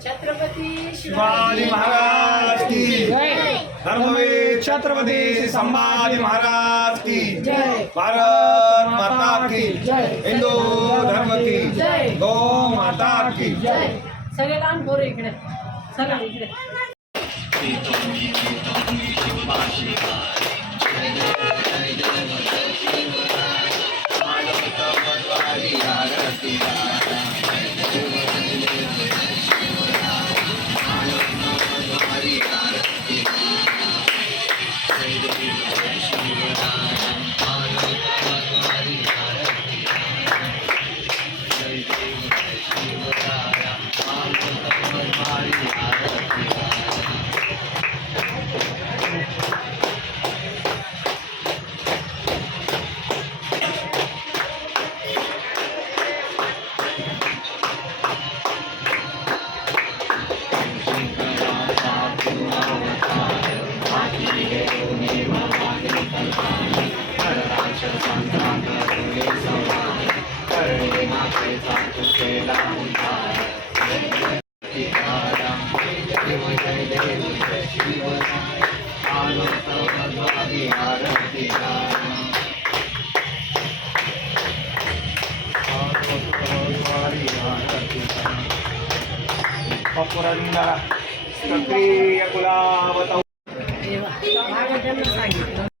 छत्रपती शिवाजी महाराज की धर्मवीर छत्रपती संभाजी महाराज की भारत माता की हिंदू धर्म की गो माता की जय. सगळे लहान पोरं इकडे. चला इकडे. पुरंदर क्षत्रिय कुलावत देवा मागं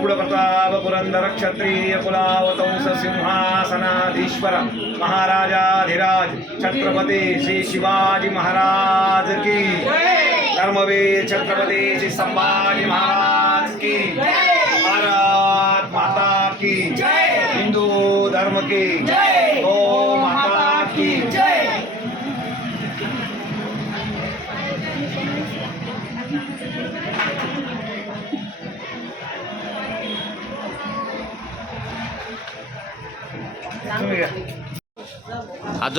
प्रताप पुरंदर क्षत्रिय कुलावतंस सिंहासनाधीश्वर महाराजाधिराज छत्रपती श्री शिवाजी महाराज की। धर्मवीर छत्रपती श्री संभाजी महाराज की। भारत माता की। हिंदू धर्म की। हात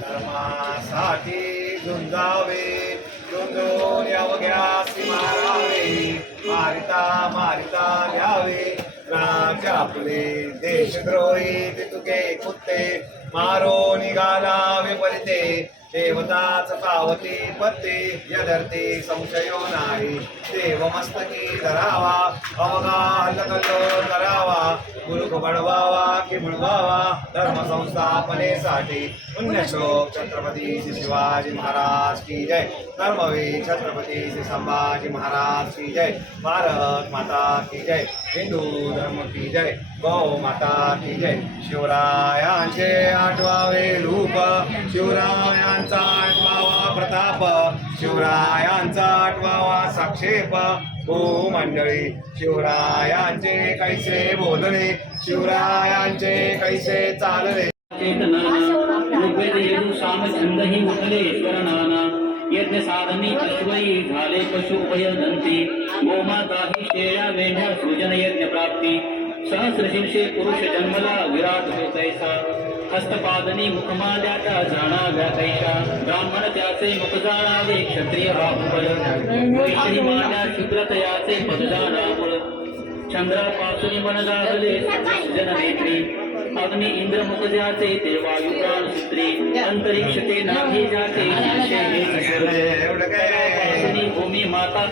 धर्मासाठी झुंजावे झुंजून अवघ्यासी मारावे मारिता मारिता घ्यावे. राजा आपले देशद्रोही ते तुके कुत्ते मारो निघाला विपरीते देवताच पावती पत्ते यदर्थे संशयो नाही. देव मस्तकी धरावा अवघा हल्लकल्लो करावा. गुरुख बळवावा की मुळवावा धर्म संस्थापनेसाठी पुण्यश्लोक छत्रपती श्री शिवाजी महाराज की जय. धर्मवीर छत्रपती श्री संभाजी महाराज की जय. भारत माता की जय. हिंदू धर्म की जय. गौ माता की जय शिवरायांचे आठवावे रूप. शिवरायांचा आठवावा प्रताप. शिवरायांचा आठवावा साक्षेप. हो मंडळी शिवरायांचे कैसे बोलणे? शिवरायांचे कैसे चालणे? यज्ञ साधनी अश्वयी झाले पशु उभयदंती गोमाता ही शेळ्या मेंढ्या सृजन यज्ञ प्राप्ती सहस्रशीर्षे पुरुष जन्मला विराट हो तैसा हस्तपादनी मुखमाल्याचा जाणाव्या तैशा ब्राह्मण त्याचे मुख जाणावे क्षत्रिय हा उपल वैश्री मान्या शूद्रतयाचे पद जाणावळ. चंद्रापासून मन जागले जन नेत्री अग्नि इंद्र मुख ज्याचे ते वायू प्राण सूत्री. अंतरिक्ष ते नाभी जाते भूमी माता.